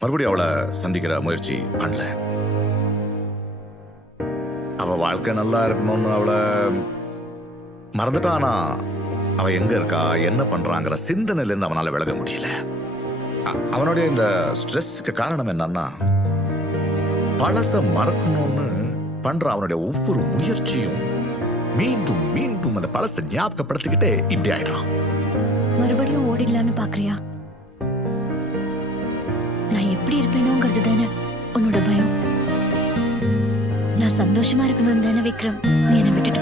மறுபடியும் அவளை சந்திக்கிற முயற்சி பண்ணல. அவ வாழ்க்கை நல்லா இருக்கணும்னு அவளை மறந்துட்டானா அவ எங்க இருக்கா என்ன பண்றாங்கிற சிந்தனையில இருந்து அவனால விலக முடியல. அவனுடைய இந்த ஸ்ட்ரெஸ்க்கு காரணம் என்னன்னா பழச மறக்கணும்னு பண்ற அவனுடைய ஒவ்வொரு முயற்சியும் மீண்டும் மீண்டும் அந்த பழச ஞாபகப்படுத்திக்கிட்டே இப்படி ஆயிடுறான். மறுபடியும் ஓடிடலான்னு பாக்குறியா? நான் எப்படி இருப்பேனோங்கிறது தானே உன்னோட பயம். நான் சந்தோஷமா இருக்கணும் தானே விக்ரம் நீ என்னை விட்டுட்டு